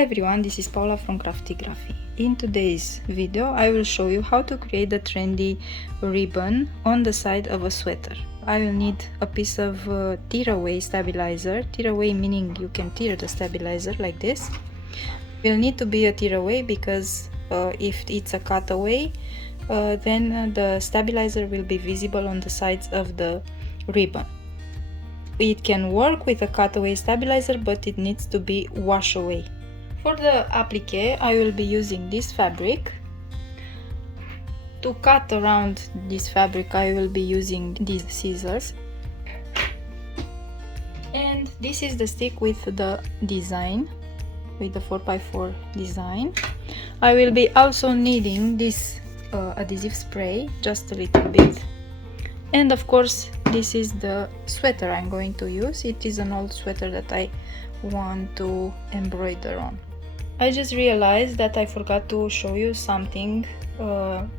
Hi everyone, this is Paula from Craftigraphy. In today's video I will show you how to create the trendy ribbon on the side of a sweater. I will need a piece of tear-away stabilizer. Tear-away meaning you can tear the stabilizer like this. It will need to be a tear-away because if it's a cutaway, then the stabilizer will be visible on the sides of the ribbon. It can work with a cutaway stabilizer, but it needs to be wash away. For the applique, I will be using this fabric. To cut around this fabric, I will be using these scissors. And this is the stick with the design, with the 4x4 design. I will be also needing this adhesive spray, just a little bit. And of course, this is the sweater I'm going to use. It is an old sweater that I want to embroider on. I just realized that I forgot to show you something,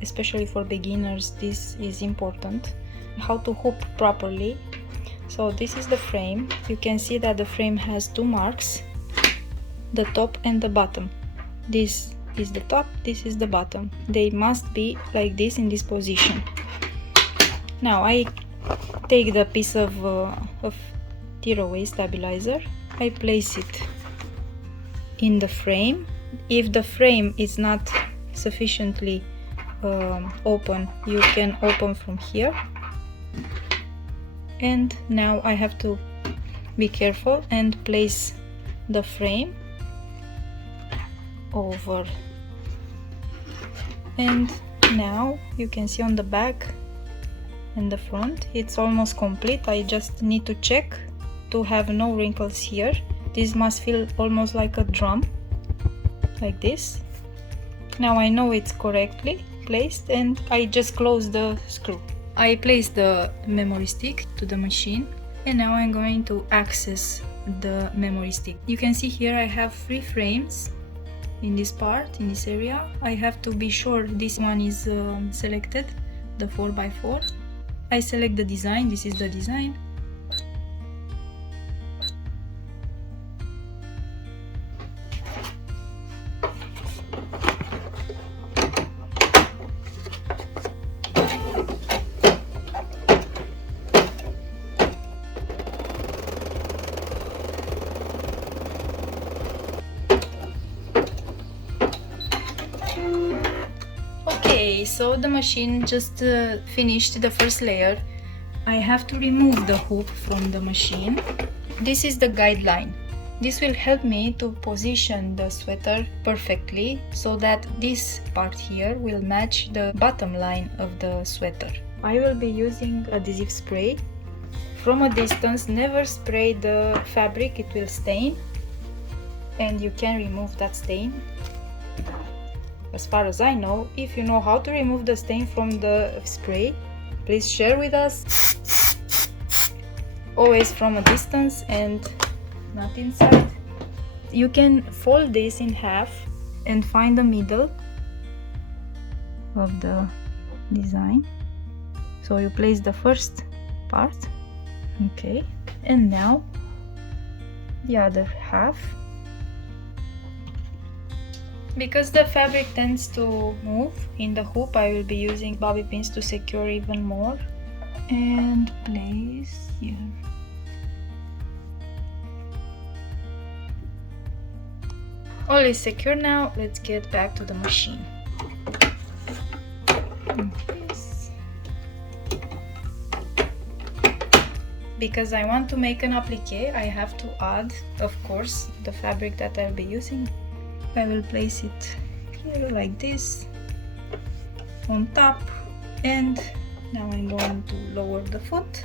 especially for beginners. This is important, how to hoop properly. So this is the frame. You can see that the frame has two marks, the top and the bottom. This is the top, this is the bottom. They must be like this in this position. Now I take the piece of tear-away stabilizer, I place it in the frame. If the frame is not sufficiently open, you can open from here. And now I have to be careful and place the frame over. And now you can see on the back and the front it's almost complete. I just need to check to have no wrinkles here. This must feel almost like a drum, like this. Now I know it's correctly placed and I just close the screw. I place the memory stick to the machine and now I'm going to access the memory stick. You can see here I have 3 frames in this part, in this area. I have to be sure this one is selected, the 4x4. I select the design, this is the design. Okay, so the machine just finished the first layer. I have to remove the hoop from the machine. This is the guideline. This will help me to position the sweater perfectly so that this part here will match the bottom line of the sweater. I will be using adhesive spray. From a distance, never spray the fabric, it will stain, and you can remove that stain. As far as I know, if you know how to remove the stain from the spray, please share with us. Always from a distance and not inside. You can fold this in half and find the middle of the design. So you place the first part, okay, and now the other half. Because the fabric tends to move in the hoop, I will be using bobby pins to secure even more. And place here. All is secure now. Let's get back to the machine. Because I want to make an applique, I have to add, of course, the fabric that I'll be using. I will place it here like this on top, and now I'm going to lower the foot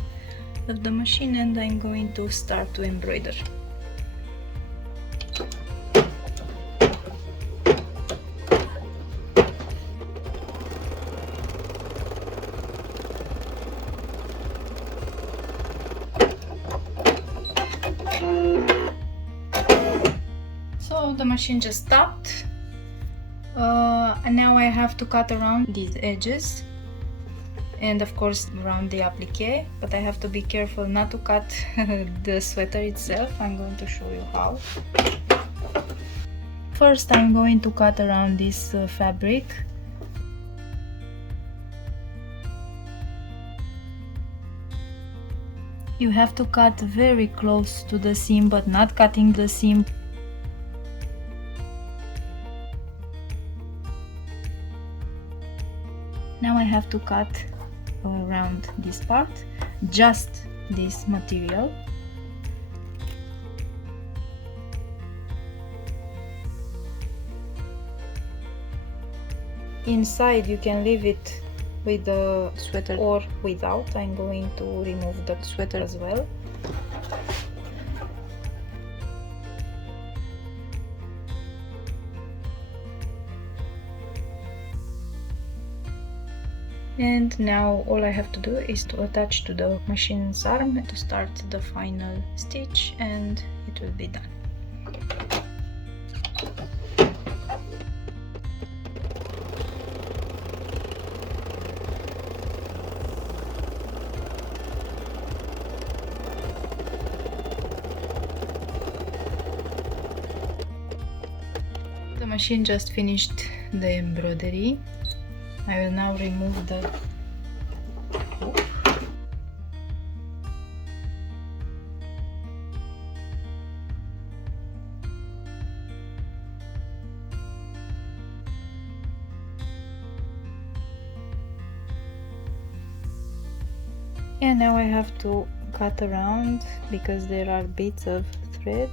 of the machine and I'm going to start to embroider. So the machine just stopped, and now I have to cut around these edges and of course around the applique, but I have to be careful not to cut the sweater itself. I'm going to show you how. First I'm going to cut around this fabric. You have to cut very close to the seam, but not cutting the seam. Now I have to cut around this part, just this material. Inside you can leave it with the sweater or without. I'm going to remove the sweater as well. And now all I have to do is to attach to the machine's arm to start the final stitch, and it will be done. The machine just finished the embroidery. I will now remove the hook. And now I have to cut around because there are bits of thread.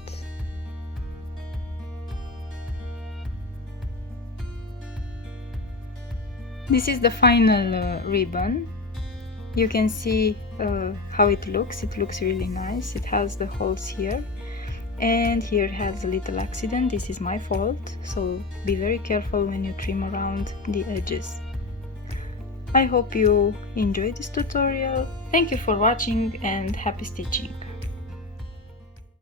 This is the final ribbon. You can see how it looks. It looks really nice. It has the holes here, and here has a little accident. This is my fault, so be very careful when you trim around the edges. I hope you enjoyed this tutorial. Thank you for watching and happy stitching!